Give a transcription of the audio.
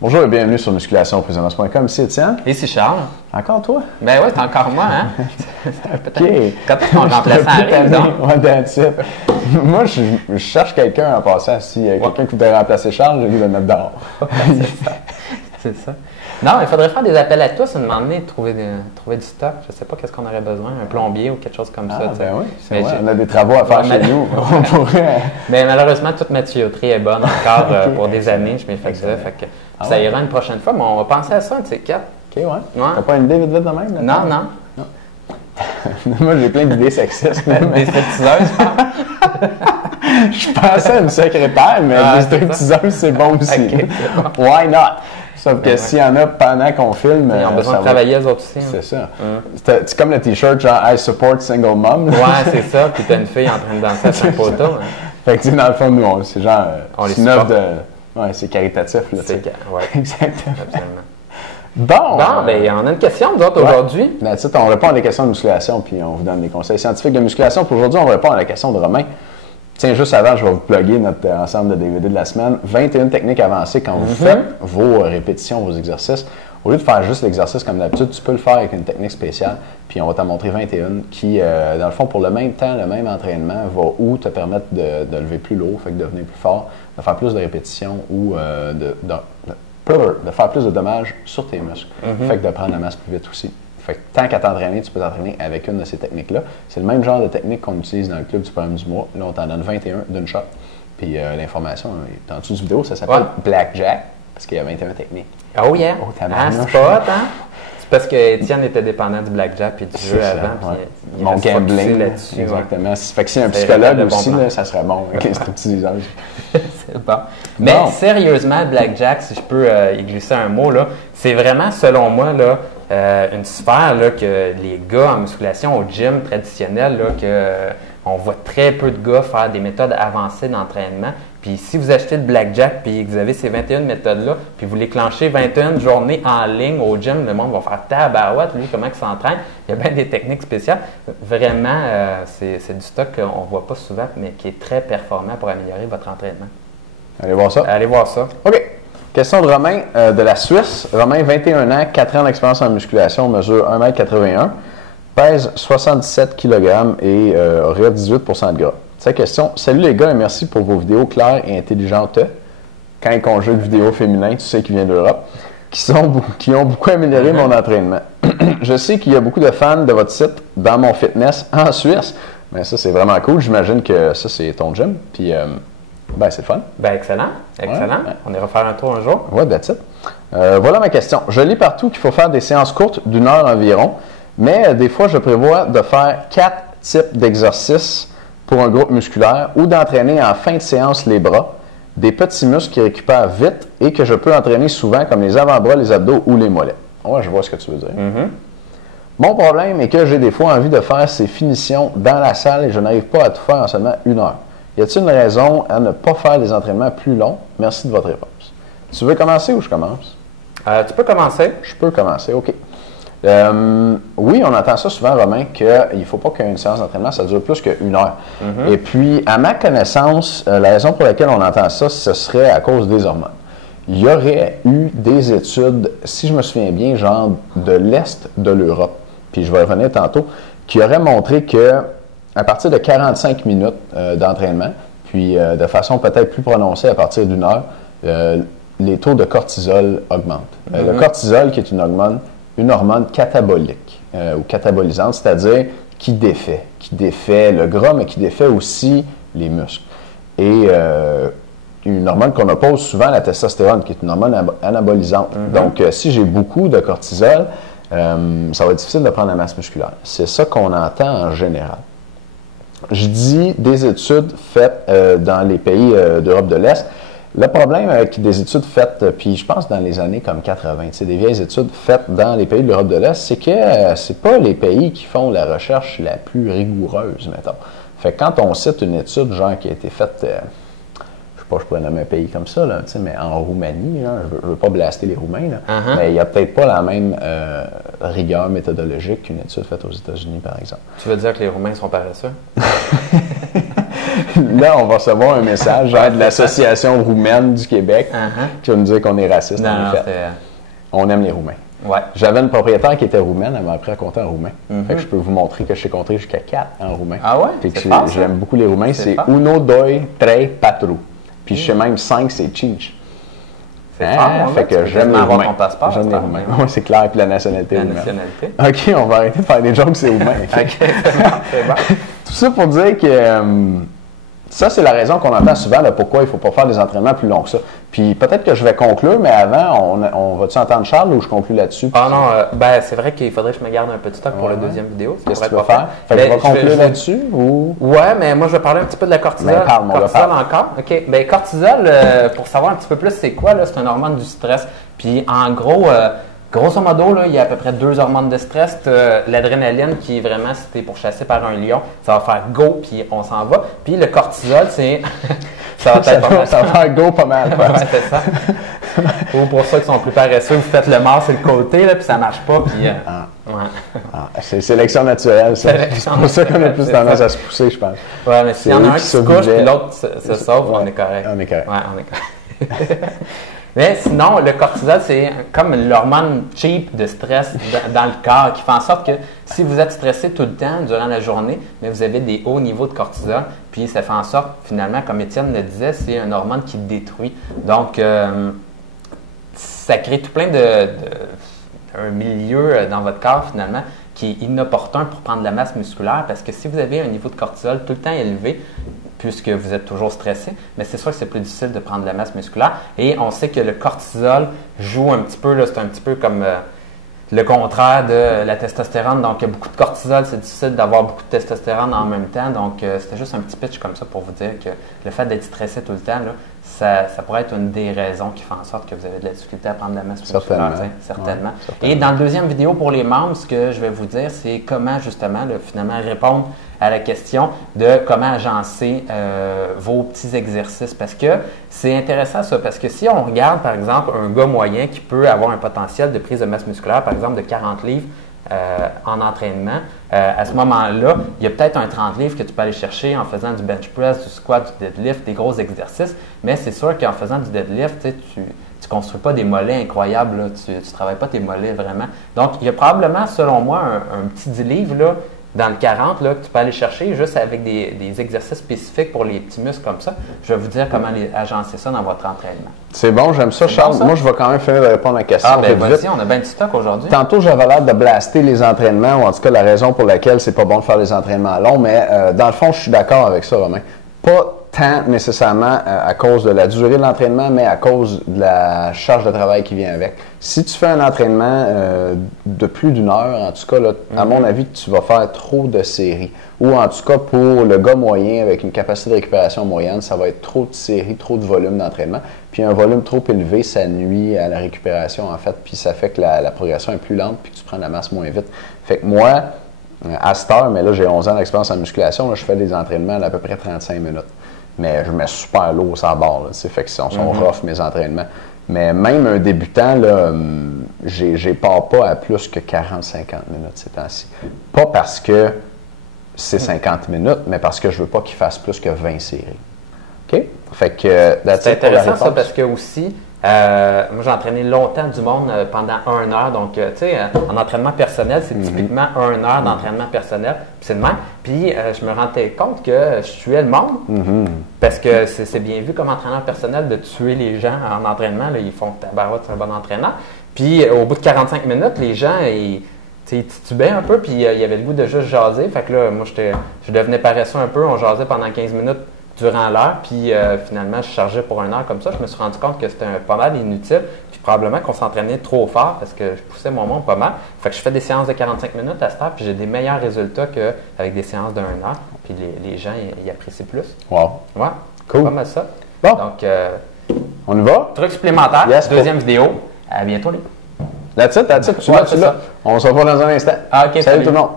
Bonjour et bienvenue sur musculationprisonnière.com. Ici Étienne. Et c'est Charles. Encore toi? Ben oui, c'est encore moi, hein? OK. Quand ton remplaçant arrive, donc. Ouais, that's it. Moi, je cherche quelqu'un en passant. Si quelqu'un qui voudrait remplacer Charles, j'ai envie de le mettre dehors. C'est ça. C'est ça. Non, il faudrait faire des appels à tous, un moment donné, trouver du stock. Je ne sais pas qu'est-ce qu'on aurait besoin, un plombier ou quelque chose comme ça. Ben oui, c'est vrai. On a des travaux à faire chez nous. On pourrait... Mais malheureusement, toute ma tuyauterie est bonne encore pour des années. Je m'ai fait ça. Fait que ça ira une prochaine fois, mais on va penser à ça, un de ces quatre. OK, ouais. T'as pas une idée vite de même? Là, non. Moi, j'ai plein d'idées sexistes. Des stripteaseuses, je pensais à une secrétaire, mais des stripteaseuses, c'est bon aussi. Okay, bon. Why not? Sauf que s'il y en a pendant qu'on filme. Ils ont besoin de travailler eux autres aussi. C'est ça. C'est comme le t-shirt genre I support single mom. Ouais, c'est ça. Puis t'as une fille en train de danser sur un poteau. Hein. Fait que dans le fond, nous, c'est genre. C'est une œuvre de. Ouais, c'est caritatif, là. C'est ouais. Exactement. Absolument. Bon, ben, on a une question, nous autres, aujourd'hui. On répond à des questions de musculation, puis on vous donne des conseils scientifiques de musculation. Puis aujourd'hui, on va répondre à la question de Romain. Tiens, juste avant, je vais vous plugger notre ensemble de DVD de la semaine. 21 techniques avancées quand vous faites vos répétitions, vos exercices. Au lieu de faire juste l'exercice comme d'habitude, tu peux le faire avec une technique spéciale. Puis on va t'en montrer 21 qui, dans le fond, pour le même temps, le même entraînement, va ou te permettre de lever plus lourd, fait que de devenir plus fort, de faire plus de répétitions ou de faire plus de dommages sur tes muscles. Fait que de prendre la masse plus vite aussi. Fait que tant qu'à t'entraîner, tu peux t'entraîner avec une de ces techniques-là. C'est le même genre de technique qu'on utilise dans le club du programme du mois. Là, on t'en donne 21 d'une shot. Puis l'information est en dessous du vidéo. Ça s'appelle Blackjack parce qu'il y a 21 techniques. Oh yeah! Oh, c'est pas hot, hein? C'est parce que Étienne était dépendant du blackjack puis du jeu avant. Puis mon gambling. Là-dessus. Exactement. Fait que si un psychologue aussi, là, ça serait bon avec les stripteaseuses. C'est bon. Mais sérieusement, blackjack, si je peux y glisser un mot, là, c'est vraiment, selon moi, là, une sphère là, que les gars en musculation au gym traditionnel, là, on voit très peu de gars faire des méthodes avancées d'entraînement. Puis si vous achetez le blackjack puis que vous avez ces 21 méthodes-là, puis vous les clenchez 21 journées en ligne au gym, le monde va faire tabarouette, lui, comment il s'entraîne. Il y a bien des techniques spéciales. Vraiment, c'est du stock qu'on ne voit pas souvent, mais qui est très performant pour améliorer votre entraînement. Allez voir ça. Allez voir ça. OK. Question de Romain de la Suisse. Romain, 21 ans, 4 ans d'expérience en musculation, mesure 1,81 m, pèse 77 kg et aurait 18 de gras. Sa question: salut les gars et merci pour vos vidéos claires et intelligentes. Quand ils conjuguent vidéos féminins, tu sais qui vient d'Europe, qui ont beaucoup amélioré mon entraînement. Je sais qu'il y a beaucoup de fans de votre site dans mon fitness en Suisse. Mais ça, c'est vraiment cool. J'imagine que ça, c'est ton gym. Puis, c'est le fun. Ben excellent. Excellent. Ouais. On ira faire un tour un jour. Oui, that's it. Voilà ma question. Je lis partout qu'il faut faire des séances courtes d'1 heure environ, mais des fois, je prévois de faire 4 types d'exercices pour un groupe musculaire ou d'entraîner en fin de séance les bras, des petits muscles qui récupèrent vite et que je peux entraîner souvent comme les avant-bras, les abdos ou les mollets. Ouais, je vois ce que tu veux dire. Mon problème est que j'ai des fois envie de faire ces finitions dans la salle et je n'arrive pas à tout faire en seulement 1 heure. Y a-t-il une raison à ne pas faire des entraînements plus longs? Merci de votre réponse. Tu veux commencer ou je commence? Tu peux commencer. Je peux commencer, OK. Oui, on entend ça souvent, Romain, qu'il ne faut pas qu'une séance d'entraînement, ça dure plus qu'1 heure. Et puis, à ma connaissance, la raison pour laquelle on entend ça, ce serait à cause des hormones. Il y aurait eu des études, si je me souviens bien, genre de l'Est de l'Europe, puis je vais revenir tantôt, qui auraient montré que à partir de 45 minutes d'entraînement, puis de façon peut-être plus prononcée à partir d'1 heure, les taux de cortisol augmentent. Le cortisol, qui est une hormone catabolique ou catabolisante, c'est-à-dire qui défait le gras, mais qui défait aussi les muscles. Et une hormone qu'on oppose souvent à la testostérone, qui est une hormone anabolisante. Donc, si j'ai beaucoup de cortisol, ça va être difficile de prendre la masse musculaire. C'est ça qu'on entend en général. Je dis des études faites dans les pays d'Europe de l'Est. Le problème avec des études faites, puis je pense dans les années comme 80, des vieilles études faites dans les pays de l'Europe de l'Est, c'est que c'est pas les pays qui font la recherche la plus rigoureuse, mettons. Fait que quand on cite une étude, genre, qui a été faite, je sais pas, je pourrais nommer un pays comme ça, là, mais en Roumanie, genre, je veux pas blaster les Roumains, là, mais il n'y a peut-être pas la même rigueur méthodologique qu'une étude faite aux États-Unis, par exemple. Tu veux dire que les Roumains sont paresseux? là, on va recevoir un message genre, de l'Association roumaine du Québec qui va nous dire qu'on est raciste. Non, on aime les Roumains. Ouais. J'avais une propriétaire qui était roumaine, elle m'a appris à compter en roumain. Fait que je peux vous montrer que je sais compter jusqu'à 4 en roumain. Ah ouais? Puis que j'aime beaucoup les Roumains, c'est uno, doi, trei, patru. Puis je sais même 5, c'est 5. C'est fort, fait que j'aime les Roumains. J'aime les Roumains. Oui, c'est clair, puis la nationalité la roumaine. Nationalité. OK, on va arrêter de faire des jokes, c'est roumain. OK, c'est bon. Tout ça pour dire que ça, c'est la raison qu'on entend souvent de pourquoi il ne faut pas faire des entraînements plus longs que ça. Puis peut-être que je vais conclure, mais avant, on va-tu entendre Charles ou je conclue là-dessus? Ah non, c'est vrai qu'il faudrait que je me garde un petit stock pour la deuxième vidéo. Qu'est-ce que tu vas faire? Fait que je vais conclure là-dessus ou? Ouais, mais moi je vais parler un petit peu de la cortisol. Ben, parle, cortisol encore. OK. Ben, cortisol, pour savoir un petit peu plus c'est quoi, là, c'est un hormone du stress. Puis en gros, grosso modo, là, il y a à peu près 2 hormones de stress. L'adrénaline qui est vraiment, si tu es pourchassé par un lion, ça va faire go, puis on s'en va. Puis le cortisol, c'est. ça va faire go pas mal. Ouais, c'est ça. Ou pour ceux qui sont plus paresseux, vous faites le mort sur le côté, là, puis ça marche pas. Puis, c'est sélection naturelle, ça. C'est pour ça qu'on a plus tendance à se pousser, je pense. Ouais, mais s'il y en a un qui se couche, puis l'autre se sauve, on est correct. On est correct. Ouais, on est correct. Mais sinon, le cortisol, c'est comme l'hormone cheap de stress dans le corps qui fait en sorte que si vous êtes stressé tout le temps durant la journée, mais vous avez des hauts niveaux de cortisol, puis ça fait en sorte, finalement, comme Étienne le disait, c'est un hormone qui détruit. Donc, ça crée tout plein un milieu dans votre corps, finalement, qui est inopportun pour prendre de la masse musculaire parce que si vous avez un niveau de cortisol tout le temps élevé, puisque vous êtes toujours stressé, mais c'est sûr que c'est plus difficile de prendre de la masse musculaire. Et on sait que le cortisol joue un petit peu, là, c'est un petit peu comme le contraire de la testostérone. Donc, beaucoup de cortisol, c'est difficile d'avoir beaucoup de testostérone en même temps. Donc, c'était juste un petit pitch comme ça pour vous dire que le fait d'être stressé tout le temps, là, ça pourrait être une des raisons qui fait en sorte que vous avez de la difficulté à prendre de la masse musculaire. Certainement. Et dans la deuxième vidéo pour les membres, ce que je vais vous dire, c'est comment justement, là, finalement, répondre à la question de comment agencer vos petits exercices. Parce que c'est intéressant ça, parce que si on regarde, par exemple, un gars moyen qui peut avoir un potentiel de prise de masse musculaire, par exemple, de 40 livres en entraînement, à ce moment-là, il y a peut-être un 30 livres que tu peux aller chercher en faisant du bench press, du squat, du deadlift, des gros exercices, mais c'est sûr qu'en faisant du deadlift, tu ne construis pas des mollets incroyables, là. Tu ne travailles pas tes mollets vraiment. Donc, il y a probablement, selon moi, un petit 10 livres, là, dans le 40, là, que tu peux aller chercher juste avec des exercices spécifiques pour les petits muscles comme ça. Je vais vous dire comment agencer ça dans votre entraînement. C'est bon, j'aime ça, Charles. Bon, ça? Moi, je vais quand même finir de répondre à la question. Ah, ben vas-y, on a bien du stock aujourd'hui. Tantôt, j'avais l'air de blaster les entraînements, ou en tout cas la raison pour laquelle c'est pas bon de faire des entraînements longs, mais dans le fond, je suis d'accord avec ça, Romain. Pas tant nécessairement à cause de la durée de l'entraînement, mais à cause de la charge de travail qui vient avec. Si tu fais un entraînement de plus d'1 heure, en tout cas, là, à mon avis, tu vas faire trop de séries. Ou en tout cas, pour le gars moyen avec une capacité de récupération moyenne, ça va être trop de séries, trop de volume d'entraînement. Puis un volume trop élevé, ça nuit à la récupération, en fait, puis ça fait que la progression est plus lente, puis que tu prends la masse moins vite. Fait que moi, à cette heure, mais là, j'ai 11 ans d'expérience en musculation, là, je fais des entraînements d'à peu près 35 minutes. Mais je mets super lourd sur la barre, là, fait que sont rough mes entraînements. Mais même un débutant, là, j'ai pas à plus que 40-50 minutes ces temps-ci. Pas parce que c'est 50 minutes, mais parce que je veux pas qu'il fasse plus que 20 séries. OK? Fait que, c'est intéressant ça parce que aussi, moi j'ai entraîné longtemps du monde pendant 1 heure. Donc, tu sais, en entraînement personnel, c'est typiquement 1 heure d'entraînement personnel. Puis c'est le même. Puis je me rendais compte que je tuais le monde. Parce que c'est bien vu comme entraîneur personnel de tuer les gens en entraînement. Là, ils font tabarouette, c'est un bon entraîneur. Puis au bout de 45 minutes, les gens, ils titubaient un peu. Puis il y avait le goût de juste jaser. Fait que là, moi, je devenais paresseux un peu. On jasait pendant 15 minutes durant l'heure, puis finalement, je chargeais pour 1 heure comme ça. Je me suis rendu compte que c'était pas mal inutile, puis probablement qu'on s'entraînait trop fort parce que je poussais mon monde pas mal. Fait que je fais des séances de 45 minutes à cette heure, puis j'ai des meilleurs résultats qu'avec des séances de 1 heure, puis les gens, ils apprécient plus. Wow. Ouais. Cool. Pas mal ça. Bon. Donc, on y va? Truc supplémentaire, deuxième vidéo. À bientôt, les. That's it. Tu l'as. On se revoit dans un instant. Ah, OK. Salut tout le monde.